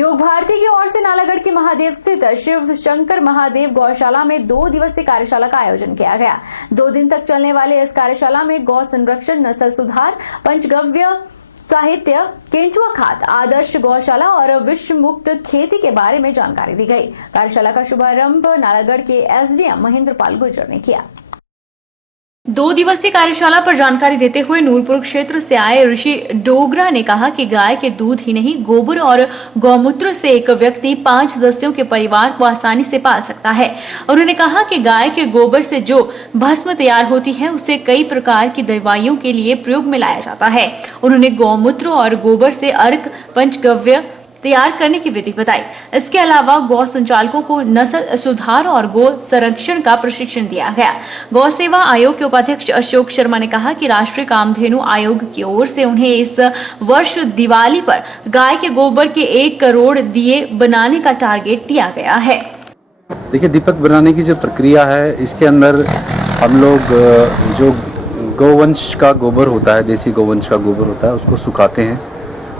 योग भारती की ओर से नालागढ़ के महादेव स्थित शिव शंकर महादेव गौशाला में 2 दिवसीय कार्यशाला का आयोजन किया गया। 2 दिन तक चलने वाले इस कार्यशाला में गौ संरक्षण, नस्ल सुधार, पंचगव्य साहित्य, केंचुआ खाद, आदर्श गौशाला और विष मुक्त खेती के बारे में जानकारी दी गई। कार्यशाला का शुभारंभ नालागढ़ के एसडीएम महेंद्र पाल गुर्जर ने किया। 2 दिवसीय कार्यशाला पर जानकारी देते हुए नूरपुर क्षेत्र से आए ऋषि डोगरा ने कहा कि गाय के दूध ही नहीं, गोबर और गौमूत्र से एक व्यक्ति 5 सदस्यों के परिवार को आसानी से पाल सकता है। उन्होंने कहा कि गाय के गोबर से जो भस्म तैयार होती है उसे कई प्रकार की दवाइयों के लिए प्रयोग में लाया जाता है। उन्होंने गौमूत्र और गोबर से अर्क, पंचगव्य तैयार करने की विधि बताई। इसके अलावा गौ संचालकों को नस्ल सुधार और गौ संरक्षण का प्रशिक्षण दिया गया। गौ सेवा आयोग के उपाध्यक्ष अशोक शर्मा ने कहा कि राष्ट्रीय कामधेनु आयोग की ओर से उन्हें इस वर्ष दिवाली पर गाय के गोबर के 1 करोड़ दिए बनाने का टारगेट दिया गया है। देखिए, दीपक बनाने की जो प्रक्रिया है, इसके अंदर हम लोग जो गौवंश का गोबर होता है, देसी गौवंश का गोबर होता है, उसको सुखाते हैं।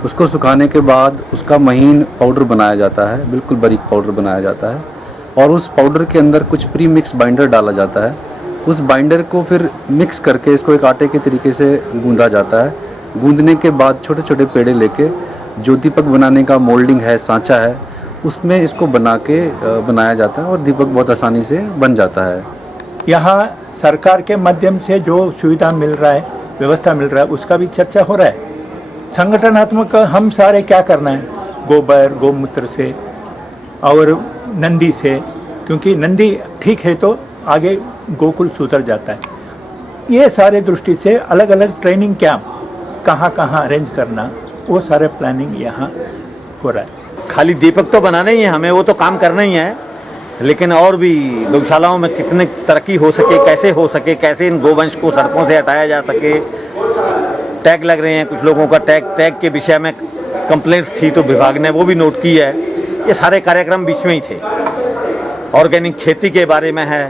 उसको सुखाने के बाद उसका महीन पाउडर बनाया जाता है, बिल्कुल बारीक पाउडर बनाया जाता है और उस पाउडर के अंदर कुछ प्री मिक्स बाइंडर डाला जाता है। उस बाइंडर को फिर मिक्स करके इसको एक आटे के तरीके से गूंदा जाता है। गूंदने के बाद छोटे छोटे पेड़े लेके जो दीपक बनाने का मोल्डिंग है, सांचा है, उसमें इसको बनाया जाता है और दीपक बहुत आसानी से बन जाता है। यहाँ सरकार के माध्यम से जो सुविधा मिल रहा है, व्यवस्था मिल रहा है, उसका भी चर्चा हो रहा है। संगठनात्मक हम सारे क्या करना है, गोबर गौमूत्र से और नंदी से, क्योंकि नंदी ठीक है तो आगे गोकुल सुधर जाता है। ये सारे दृष्टि से अलग अलग ट्रेनिंग कैंप कहाँ अरेंज करना, वो सारे प्लानिंग यहाँ हो रहा है। खाली दीपक तो बनाना ही है हमें, वो तो काम करना ही है, लेकिन और भी गौशालाओं में कितने तरक्की हो सके, कैसे इन गोवंश को सड़कों से हटाया जा सके। टैग लग रहे हैं कुछ लोगों का, टैग के विषय में कंप्लेंट्स थी तो विभाग ने वो भी नोट की है। ये सारे कार्यक्रम बीच में ही थे। ऑर्गेनिक खेती के बारे में है,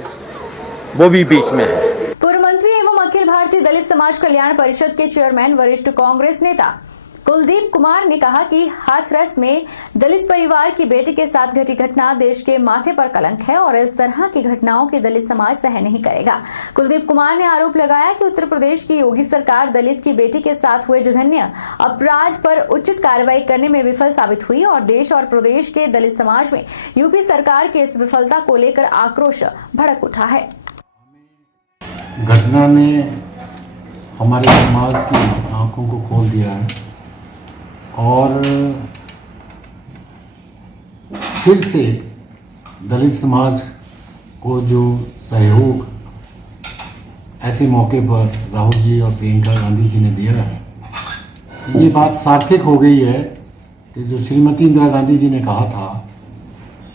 वो भी बीच में है। पूर्व मंत्री एवं अखिल भारतीय दलित समाज कल्याण परिषद के चेयरमैन वरिष्ठ कांग्रेस नेता कुलदीप कुमार ने कहा कि हाथरस में दलित परिवार की बेटी के साथ घटी घटना देश के माथे पर कलंक है और इस तरह की घटनाओं की दलित समाज सहन नहीं करेगा। कुलदीप कुमार ने आरोप लगाया कि उत्तर प्रदेश की योगी सरकार दलित की बेटी के साथ हुए जघन्य अपराध पर उचित कार्रवाई करने में विफल साबित हुई और देश और प्रदेश के दलित समाज में यूपी सरकार की इस विफलता को लेकर आक्रोश भड़क उठा है। घटना ने हमारे समाज की आंखों को खोल दिया है और फिर से दलित समाज को जो सहयोग ऐसे मौके पर राहुल जी और प्रियंका गांधी जी ने दिया है, ये बात सार्थक हो गई है कि जो श्रीमती इंदिरा गांधी जी ने कहा था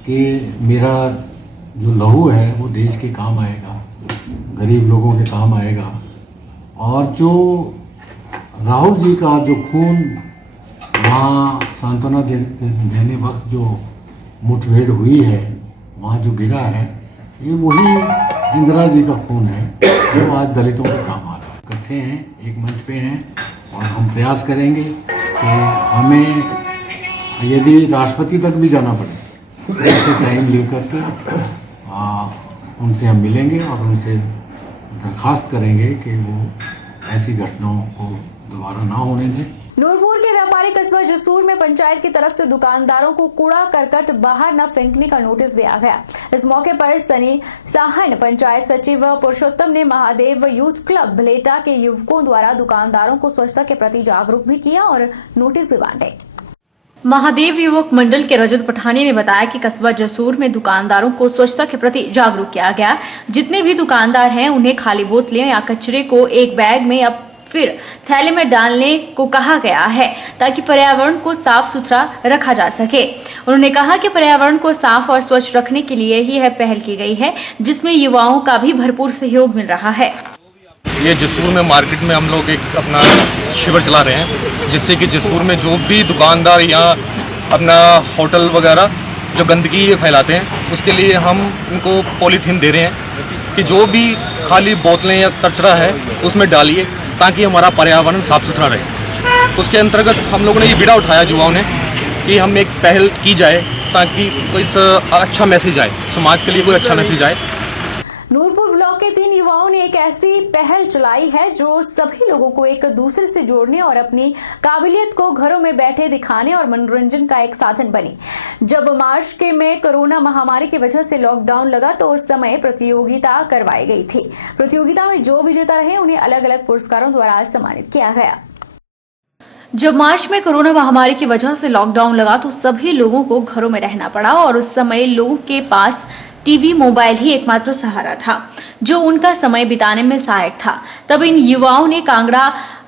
कि मेरा जो लहू है वो देश के काम आएगा, गरीब लोगों के काम आएगा। और जो राहुल जी का जो खून वहाँ सांत्वना देने वक्त जो मुठभेड़ हुई है, वहाँ जो गिरा है, ये वही इंदिरा जी का खून है जो आज दलितों के काम आ रहा है। इकट्ठे हैं, एक मंच पे हैं और हम प्रयास करेंगे कि हमें यदि राष्ट्रपति तक भी जाना पड़े तो ऐसे टाइम लेकर के उनसे हम मिलेंगे और उनसे दरखास्त करेंगे कि वो ऐसी घटनाओं को दोबारा ना होने दें। नूरपुर के व्यापारी कस्बा जसूर में पंचायत की तरफ से दुकानदारों को कूड़ा करकट बाहर न फेंकने का नोटिस दिया गया। इस मौके पर सनी साहन, पंचायत सचिव पुरुषोत्तम ने महादेव यूथ क्लब भलेटा के युवकों द्वारा दुकानदारों को स्वच्छता के प्रति जागरूक भी किया और नोटिस भी बांटे। महादेव युवक मंडल के रजत पठानी ने बताया कि कस्बा जसूर में दुकानदारों को स्वच्छता के प्रति जागरूक किया गया। जितने भी दुकानदार हैं उन्हें खाली बोतलें या कचरे को एक बैग में या फिर थैले में डालने को कहा गया है ताकि पर्यावरण को साफ सुथरा रखा जा सके। उन्होंने कहा कि पर्यावरण को साफ और स्वच्छ रखने के लिए ही यह पहल की गई है, जिसमें युवाओं का भी भरपूर सहयोग मिल रहा है। ये जसूर में मार्केट में हम लोग एक अपना शिविर चला रहे हैं, जिससे कि जसूर में जो भी दुकानदार या अपना होटल वगैरह जो गंदगी फैलाते हैं, उसके लिए हम उनको पॉलीथीन दे रहे हैं कि जो भी खाली बोतलें या कचरा है उसमें डालिए ताकि हमारा पर्यावरण साफ सुथरा रहे। उसके अंतर्गत हम लोगों ने ये बीड़ा उठाया युवाओं ने कि हम एक पहल की जाए ताकि कोई अच्छा मैसेज आए, समाज के लिए कोई अच्छा मैसेज आए। नूरपुर ब्लॉक के 3 युवाओं ने एक ऐसी पहल चलाई है जो सभी लोगों को एक दूसरे से जोड़ने और अपनी काबिलियत को घरों में बैठे दिखाने और मनोरंजन का एक साधन बनी। जब मार्च के में कोरोना महामारी की वजह से लॉकडाउन लगा तो उस समय प्रतियोगिता करवाई गई थी। प्रतियोगिता में जो विजेता रहे उन्हें अलग अलग पुरस्कारों द्वारा सम्मानित किया गया। जब मार्च में कोरोना महामारी की वजह से लॉकडाउन लगा तो सभी लोगों को घरों में रहना पड़ा और उस समय लोगों के पास टीवी, मोबाइल ही एकमात्र सहारा था जो उनका समय बिताने में सहायक था। तब इन युवाओं ने Kangra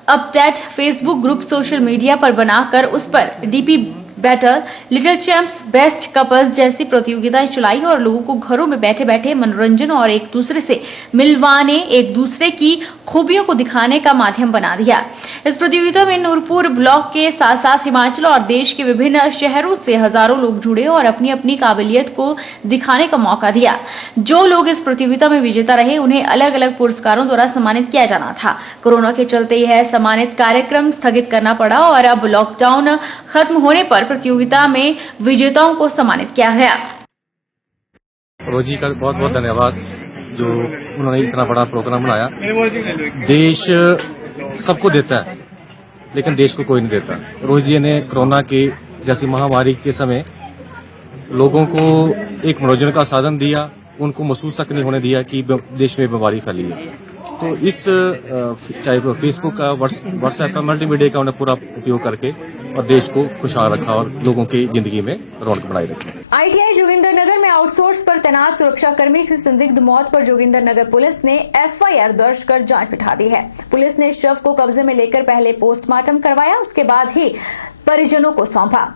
update Facebook group social media पर बनाकर उस पर DP battle, little champs, best couples जैसी प्रतियोगिताएं चलाई और लोगों को घरों में बैठे बैठे मनोरंजन और एक दूसरे से मिलवाने, एक दूसरे की खूबियों को दिखाने का माध्यम बना दिया। इस प्रतियोगिता में नूरपुर ब्लॉक के साथ साथ हिमाचल और देश के विभिन्न शहरों से हजारों लोग जुड़े और अपनी अपनी काबिलियत को दिखाने का मौका दिया। जो लोग इस प्रतियोगिता में विजेता रहे उन्हें अलग अलग पुरस्कारों द्वारा सम्मानित किया जाना था। कोरोना के चलते यह सम्मानित कार्यक्रम स्थगित करना पड़ा और अब लॉकडाउन खत्म होने पर प्रतियोगिता में विजेताओं को सम्मानित किया गया। रोजी का बहुत बहुत धन्यवाद जो उन्होंने इतना बड़ा प्रोग्राम बनाया। देश सबको देता है लेकिन देश को कोई नहीं देता। रोजी जी ने कोरोना की जैसी महामारी के समय लोगों को एक मनोरंजन का साधन दिया, उनको महसूस तक नहीं होने दिया कि देश में बीमारी फैली है। तो इस चाहे फेसबुक का, व्हाट्सएप का, मल्टीमीडिया का उन्हें पूरा उपयोग करके और देश को खुशहाल रखा और लोगों की जिंदगी में रौनक बनाई रखी। आईटीआई जोगिंदरनगर में आउटसोर्स पर तैनात सुरक्षाकर्मी की संदिग्ध मौत पर जोगिंदरनगर पुलिस ने एफआईआर दर्ज कर जांच बिठा दी है। पुलिस ने शव को कब्जे में लेकर पहले पोस्टमार्टम करवाया, उसके बाद ही परिजनों को सौंपा।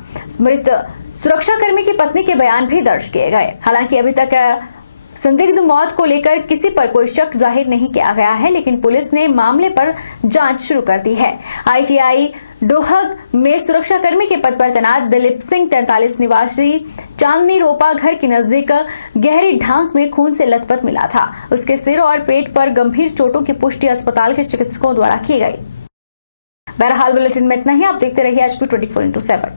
मृत सुरक्षाकर्मी की पत्नी के बयान भी दर्ज किए गए। हालांकि अभी तक संदिग्ध मौत को लेकर किसी पर कोई शक जाहिर नहीं किया गया है, लेकिन पुलिस ने मामले पर जांच शुरू कर दी है। आईटीआई डोहग में सुरक्षाकर्मी के पद पर तैनात दिलीप सिंह 43 निवासी चांदनी रोपा घर के नजदीक गहरी ढांक में खून से लथपथ मिला था। उसके सिर और पेट पर गंभीर चोटों की पुष्टि अस्पताल के चिकित्सकों द्वारा की गई। बहरहाल बुलेटिन में इतना ही। आप देखते रहिए HP 24x7।